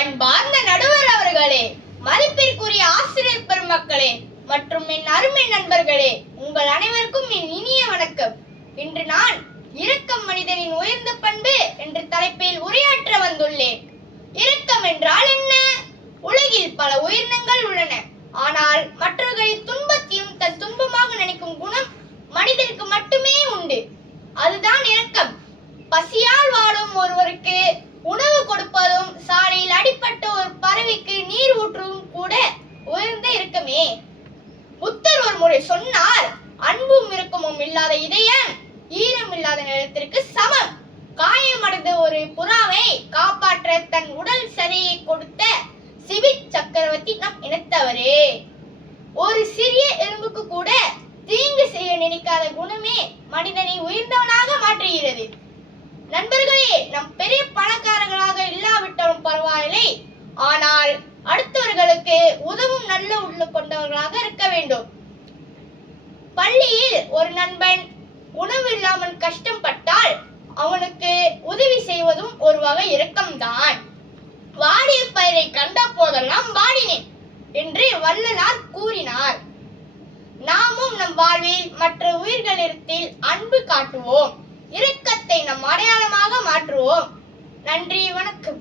அன்பார்ந்த நடுவர் அவர்களே, மதிப்பிற்குரிய ஆசிரியர் பெருமக்களே மற்றும் என் அருமை நண்பர்களே, உங்கள் அனைவருக்கும் என் இனிய வணக்கம். இன்று நான் இரக்கம் மனிதனின் உயர்ந்த பண்பு என்ற தலைப்பில் உரையாற்ற வந்துள்ளேன். இரக்கம் என்றால் என்ன? உலகில் பல உயிரினங்கள் உள்ளன. ஆனால் மற்றவர்களின் துன்பத்தையும் தன் துன்பமாக நினைக்கும் குணம் மனிதனுக்கு மட்டுமே உண்டு. அதுதான் இரக்கம். பசியால் வாடும் ஒருவருக்கு உணவு கொடுப்பதும், சாலையில் அடிப்பட்ட ஒரு பறவைக்கு நீர் ஊற்றுவதும் கூட உயர்ந்த இரக்கமே. புத்தர் ஒரு முறை சொன்னார், அன்பும் இரக்கமும் இல்லாத இதயம் ஈரம் இல்லாத நிலத்திற்கு சமம். காயமடைந்த ஒரு புறாவை காப்பாற்ற தன் உடல் சதையை கொடுத்த சிபிச் சக்கரவர்த்தி நம் இனத்தவரே. ஒரு சிறிய எறும்புக்கு கூட தீங்கு செய்ய நினைக்காத குணமே மனிதனை உயர்ந்தவனாக மாற்றுகிறது. நண்பர்களே, நம் பெரிய பணக்காரர்களாக இல்லாவிட்டாலும் பரவாயில்லை, ஆனால் அடுத்தவர்களுக்கு உதவும் நல்ல உள்ள கொண்டவர்களாக இருக்க வேண்டும். பள்ளியில் ஒரு நண்பன் உணவு இல்லாமல் கஷ்டப்பட்டால் அவனுக்கு உதவி செய்வதும் ஒரு வகை இரக்கம்தான். வாடிய பயிரை கண்ட போதெல்லாம் வாடினேன் என்று வள்ளலார் கூறினார். நாமும் நம் வாழ்வில் மற்ற உயிர்களிடத்தில் அன்பு காட்டுவோம். இரக்கத்தை நம் அடையாளமாக மாற்றுவோம். நன்றி, வணக்கம்.